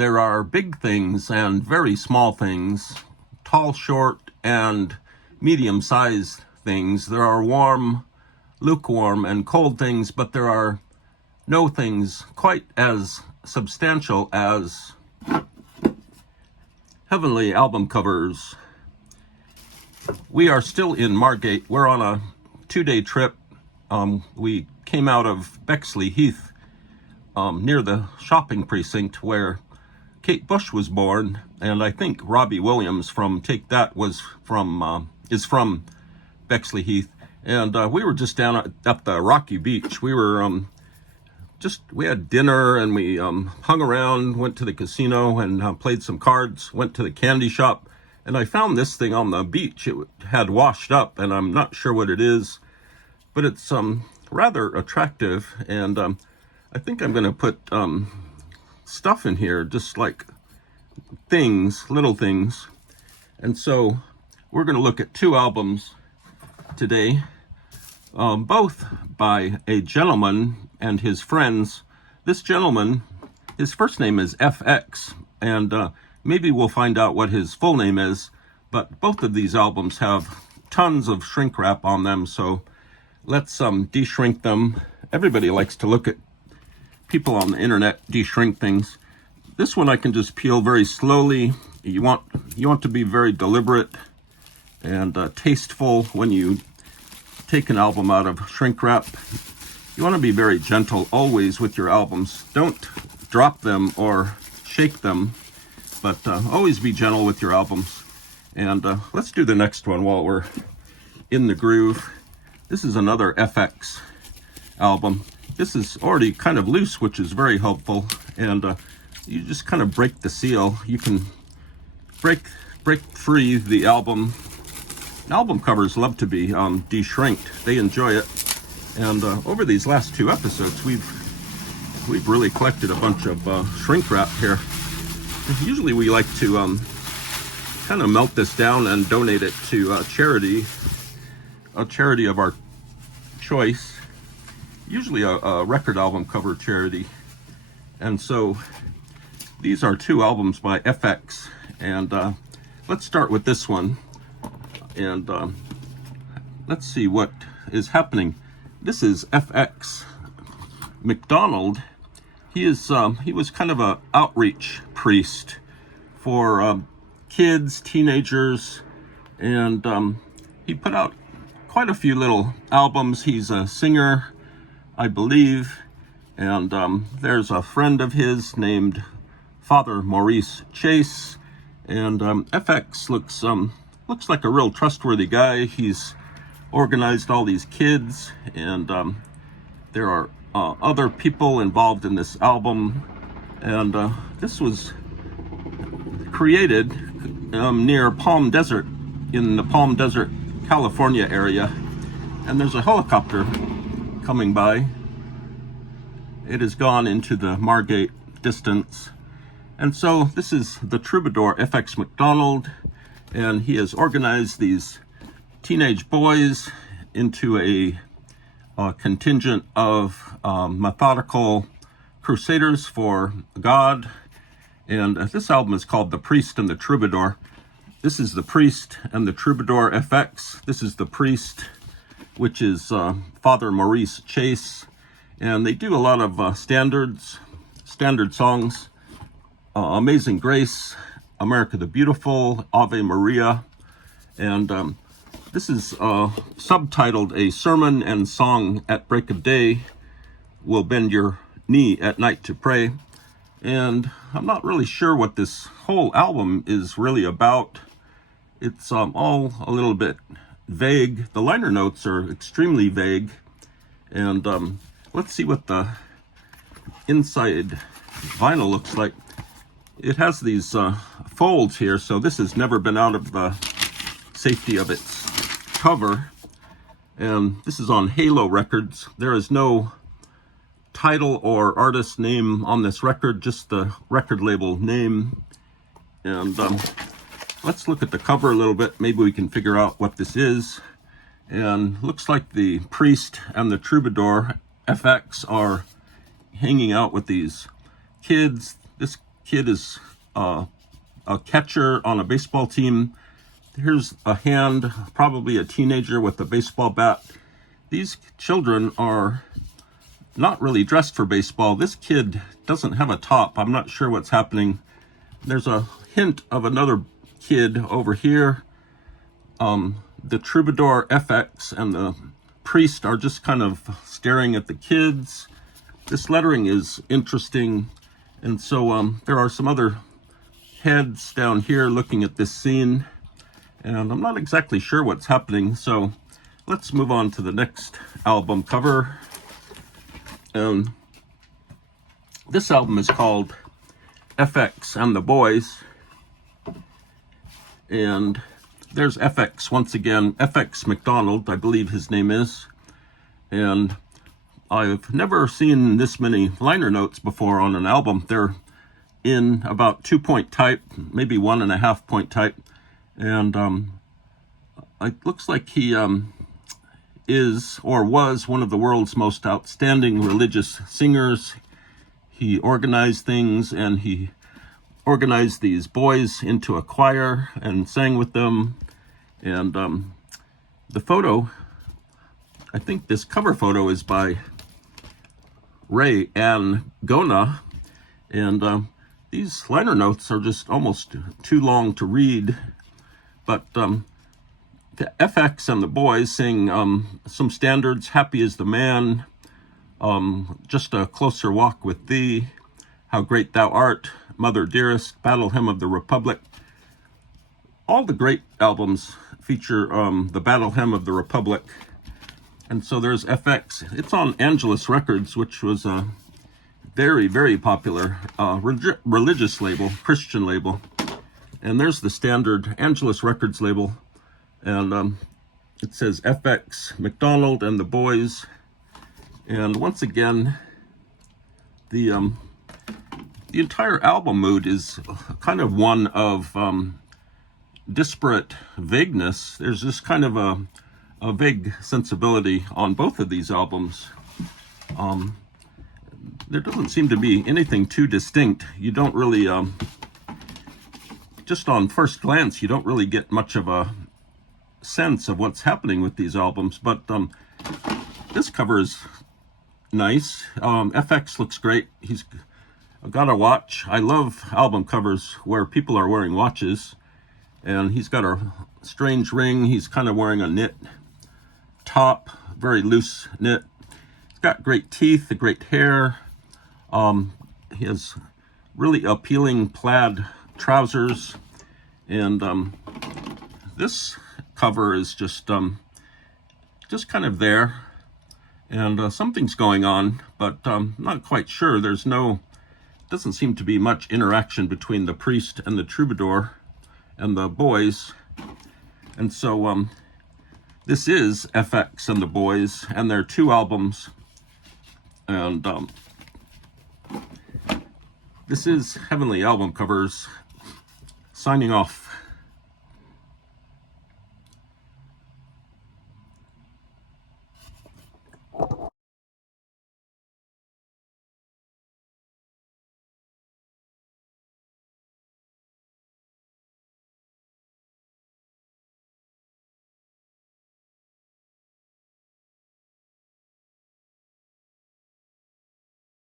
There are big things and very small things, tall, short, and medium-sized things. There are warm, lukewarm, and cold things, but there are no things quite as substantial as heavenly album covers. We are still in Margate. We're on a 2-day trip. We came out of Bexley Heath, near the shopping precinct where Kate Bush was born, and I think Robbie Williams from Take That is from Bexley Heath. And we were just down at the Rocky Beach. We were we had dinner, and we hung around, went to the casino and played some cards, went to the candy shop, and I found this thing on the beach. It had washed up, and I'm not sure what it is, but it's rather attractive, and I think I'm going to put stuff in here, just like things, little things. And so we're going to look at 2 albums today, both by a gentleman and his friends. This gentleman, his first name is F.X, and maybe we'll find out what his full name is, but both of these albums have tons of shrink wrap on them, so let's de-shrink them. Everybody likes to look at people on the internet de-shrink things. This one I can just peel very slowly. You want to be very deliberate and tasteful when you take an album out of shrink wrap. You want to be very gentle always with your albums. Don't drop them or shake them, but always be gentle with your albums. And let's do the next one while we're in the groove. This is another FX album. This is already kind of loose, which is very helpful, and you just kind of break the seal. You can break free the album. Album covers love to be de-shrinked. They enjoy it, and over these last 2 episodes, we've really collected a bunch of shrink wrap here. Usually we like to kind of melt this down and donate it to a charity of our choice. Usually a record album cover charity. And so these are 2 albums by FX, and let's start with this one, and let's see what is happening. This is FX. McDONALD, he was kind of a outreach priest for kids, teenagers, and he put out quite a few little albums. He's a singer, I believe, and there's a friend of his named Father Maurice Chase, and FX looks like a real trustworthy guy. He's organized all these kids, and there are other people involved in this album, and this was created near Palm Desert, in the Palm Desert, California area, and there's a helicopter coming by. It has gone into the Margate distance. And so this is the Troubadour F.X. McDONALD, and he has organized these teenage boys into a contingent of methodical crusaders for God. And this album is called The Priest and the Troubadour. This is the Priest and the Troubadour F.X. This is the Priest, which is Father Maurice Chase. And they do a lot of standard songs. Amazing Grace, America the Beautiful, Ave Maria. And this is subtitled A Sermon and Song at Break of Day Will Bend Your Knee at Night to Pray. And I'm not really sure what this whole album is really about. It's all a little bit vague. The liner notes are extremely vague. And let's see what the inside vinyl looks like. It has these folds here, so this has never been out of the safety of its cover. And this is on Halo Records. There is no title or artist name on this record, just the record label name. And let's look at the cover a little bit. Maybe we can figure out what this is. And looks like the Priest and the Troubadour F.X. are hanging out with these kids. This kid is a catcher on a baseball team. Here's a hand, probably a teenager with a baseball bat. These children are not really dressed for baseball. This kid doesn't have a top. I'm not sure what's happening. There's a hint of another kid over here. The Troubadour F.X and the priest are just kind of staring at the kids. This lettering is interesting. And so there are some other heads down here looking at this scene. And I'm not exactly sure what's happening. So let's move on to the next album cover. This album is called F.X and the Boys. And there's F.X once again, F.X. McDONALD, I believe his name is. And I've never seen this many liner notes before on an album. They're in about 2-point type, maybe 1.5 point type. And it looks like he is or was one of the world's most outstanding religious singers. He organized things, and he organized these boys into a choir and sang with them. And the photo, I think this cover photo is by Ray and Gona. And these liner notes are just almost too long to read. But the F.X. and the Boys sing some standards: Happy is the Man, Just a Closer Walk with Thee, How Great Thou Art, Mother Dearest, Battle Hymn of the Republic. All the great albums feature the Battle Hymn of the Republic. And so there's F.X. It's on Angelus Records, which was a very, very popular religious label, Christian label. And there's the standard Angelus Records label. And it says F.X. McDONALD and the Boys. And once again, the entire album mood is kind of one of disparate vagueness. There's just kind of a vague sensibility on both of these albums. There doesn't seem to be anything too distinct. You don't really, just on first glance, you don't really get much of a sense of what's happening with these albums. But this cover is nice. F.X. looks great. He's got a watch. I love album covers where people are wearing watches. And he's got a strange ring. He's kind of wearing a knit top, very loose knit. He's got great teeth, great hair. He has really appealing plaid trousers. And this cover is just kind of there. And something's going on, but I'm not quite sure. Doesn't seem to be much interaction between the priest and the troubadour and the boys. And so this is F.X. and the Boys, and they're 2 albums. And this is Heavenly Album Covers, signing off.